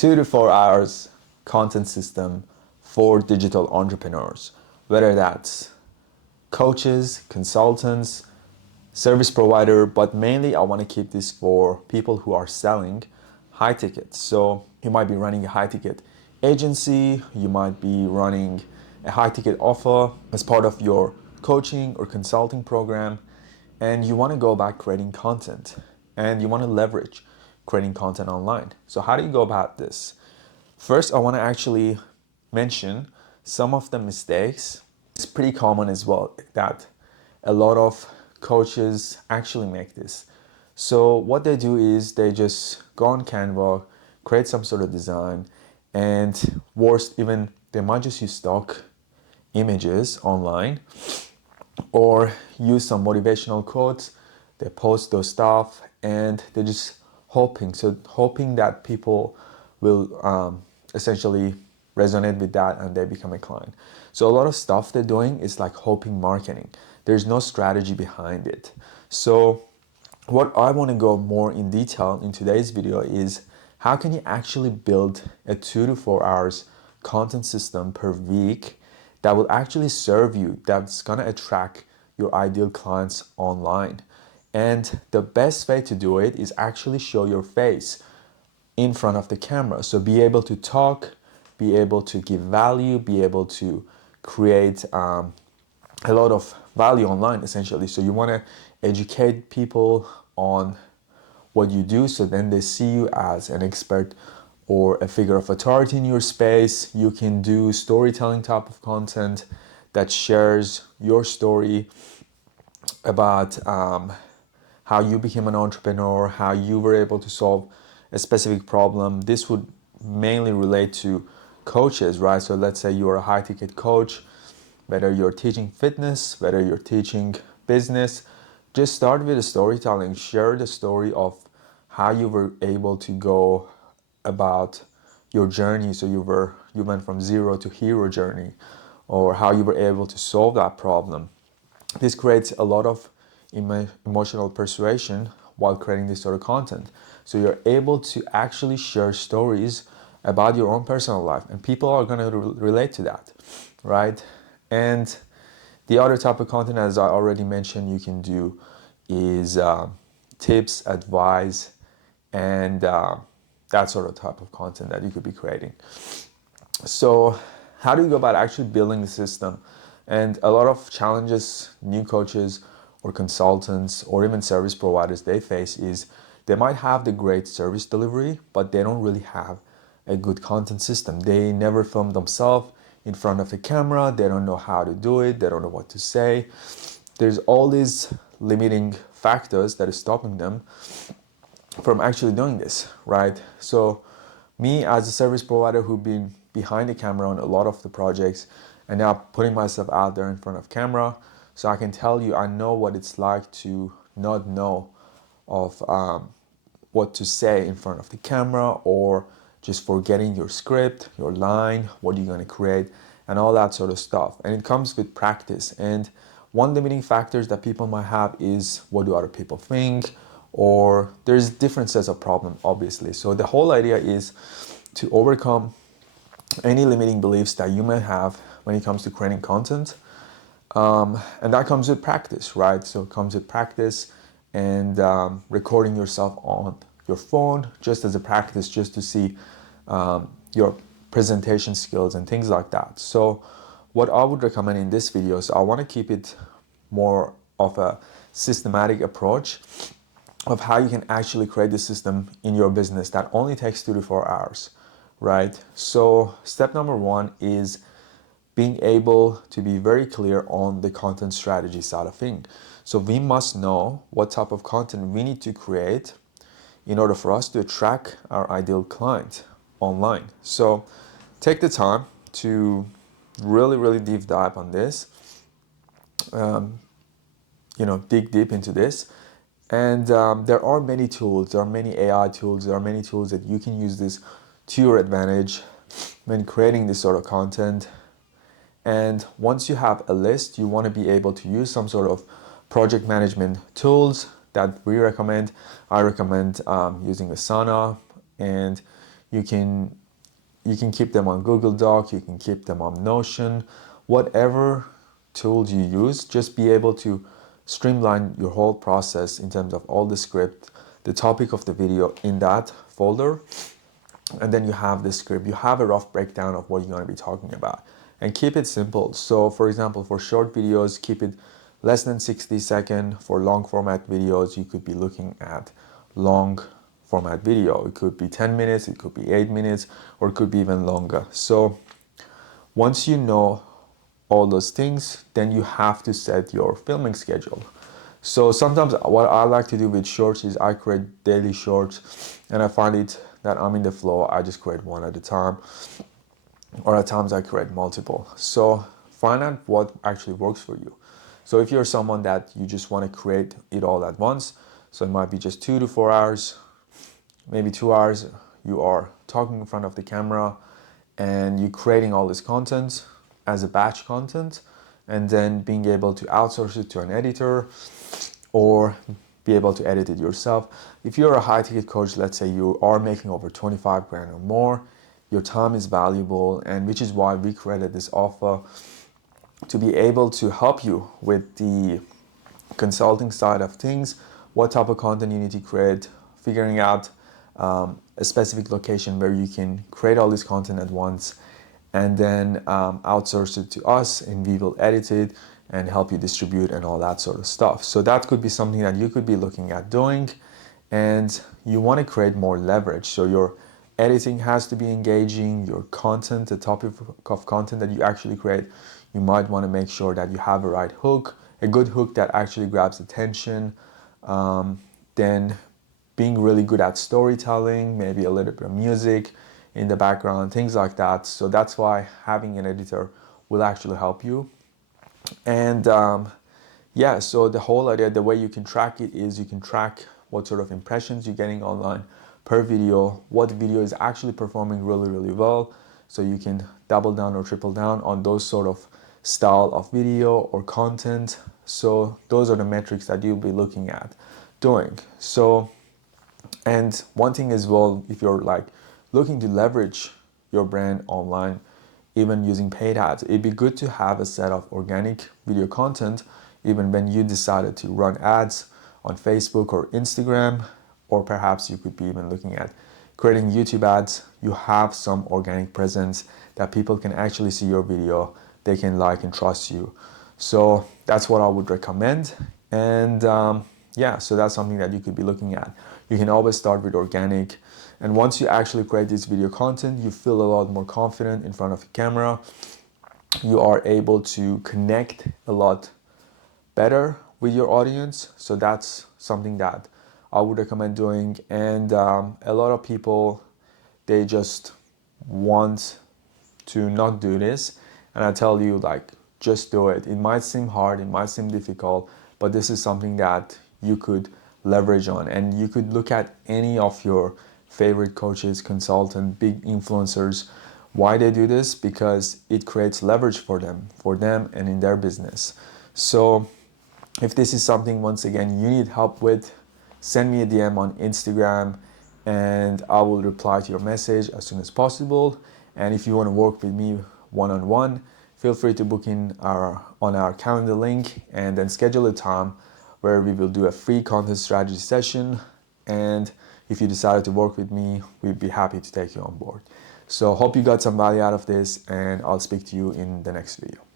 2 to 4 hours content system for digital entrepreneurs, whether that's coaches, consultants, service provider, but mainly I want to keep this for people who are selling high tickets. So you might be running a high ticket agency, you might be running a high ticket offer as part of your coaching or consulting program, and you want to go about creating content and you want to leverage creating content online. So how do you go about this? First, I want to actually mention some of the mistakes. It's pretty common as well that a lot of coaches actually make this. So what they do is they just go on Canva, create some sort of design, and worst, even they might just use stock images online or use some motivational quotes. They post those stuff and they're just hoping that people will essentially resonate with that and they become a client. So a lot of stuff they're doing is like hoping marketing. There's no strategy behind it. So what I want to go more in detail in today's video is how can you actually build a 2 to 4 hours content system per week that will actually serve you, that's gonna attract your ideal clients online. And the best way to do it is actually show your face in front of the camera. So be able to talk, be able to give value, be able to create a lot of value online essentially. So you want to educate people on what you do so then they see you as an expert or a figure of authority in your space. You can do storytelling type of content that shares your story about how you became an entrepreneur, how you were able to solve a specific problem. This would mainly relate to coaches, right? So let's say you're a high ticket coach, whether you're teaching fitness, whether you're teaching business, just start with the storytelling. Share the story of how you were able to go about your journey. So you went from zero to hero journey, or how you were able to solve that problem. This creates a lot of emotional persuasion while creating this sort of content. So you're able to actually share stories about your own personal life and people are going to relate to that, right? And the other type of content, as I already mentioned, you can do is tips, advice, and that sort of type of content that you could be creating. So how do you go about actually building the system? And a lot of challenges new coaches or consultants or even service providers they face is they might have the great service delivery, but they don't really have a good content system. They never film themselves in front of the camera. They don't know how to do it. They don't know what to say. There's all these limiting factors that is stopping them from actually doing this, right? So me as a service provider who've been behind the camera on a lot of the projects and now putting myself out there in front of camera, so I can tell you I know what it's like to not know of what to say in front of the camera, or just forgetting your script, your line, what you're going to create, and all that sort of stuff. And it comes with practice. And one limiting factors that people might have is what do other people think, or there's different sets of problems, obviously. So the whole idea is to overcome any limiting beliefs that you may have when it comes to creating content. And that comes with practice, right? So it comes with practice and recording yourself on your phone just as a practice, just to see your presentation skills and things like that. So what I would recommend in this video is I want to keep it more of a systematic approach of how you can actually create the system in your business that only takes 2 to 4 hours, right? So step number one is being able to be very clear on the content strategy side of things. So we must know what type of content we need to create in order for us to attract our ideal client online. So take the time to really deep dive on this, dig deep into this. And there are many tools, there are many AI tools, there are many tools that you can use this to your advantage when creating this sort of content. And once you have a list, you want to be able to use some sort of project management tools that we recommend. I recommend using Asana, and You can keep them on Google Doc, you can keep them on Notion, whatever tools you use, just be able to streamline your whole process in terms of all the script, the topic of the video in that folder, and then you have the script. You have a rough breakdown of what you're going to be talking about, and keep it simple. So for example, for short videos, keep it less than 60 seconds. For long format videos, you could be looking at long format video. It could be 10 minutes, it could be 8 minutes, or it could be even longer. So once you know all those things, then you have to set your filming schedule. So sometimes what I like to do with shorts is I create daily shorts, and I find it that I'm in the flow, I just create one at a time, or at times I create multiple. So find out what actually works for you. So if you're someone that you just want to create it all at once, so it might be just 2 to 4 hours, maybe 2 hours, you are talking in front of the camera and you're creating all this content as a batch content, and then being able to outsource it to an editor or be able to edit it yourself. If you're a high ticket coach, let's say you are making over 25 grand or more, your time is valuable, and which is why we created this offer to be able to help you with the consulting side of things, what type of content you need to create, figuring out a specific location where you can create all this content at once, and then outsource it to us, and we will edit it and help you distribute and all that sort of stuff. So that could be something that you could be looking at doing, and you want to create more leverage. So your editing has to be engaging, your content, the topic of content that you actually create, you might want to make sure that you have a right hook, a good hook that actually grabs attention. Then being really good at storytelling, maybe a little bit of music in the background, things like that. So that's why having an editor will actually help you. And yeah, so the whole idea, the way you can track it is you can track what sort of impressions you're getting online per video, what video is actually performing really, really well. So you can double down or triple down on those sort of style of video or content. So those are the metrics that you'll be looking at doing. So, and one thing as well, if you're like looking to leverage your brand online, even using paid ads, it'd be good to have a set of organic video content even when you decided to run ads on Facebook or Instagram, or perhaps you could be even looking at creating YouTube ads. You have some organic presence that people can actually see your video, they can like and trust you. So that's what I would recommend. And yeah, so that's something that you could be looking at. You can always start with organic, and once you actually create this video content, you feel a lot more confident in front of the camera. You are able to connect a lot better with your audience. So that's something that I would recommend doing. And a lot of people, they just want to not do this. And I tell you, like, just do it. It might seem hard, it might seem difficult, but this is something that you could leverage on. And you could look at any of your favorite coaches, consultants, big influencers. Why they do this? Because it creates leverage for them and in their business. So if this is something, once again, you need help with, send me a DM on Instagram and I will reply to your message as soon as possible. And if you want to work with me one-on-one, feel free to book in on our calendar link and then schedule a time where we will do a free content strategy session. And if you decided to work with me, we'd be happy to take you on board. So hope you got some value out of this, and I'll speak to you in the next video.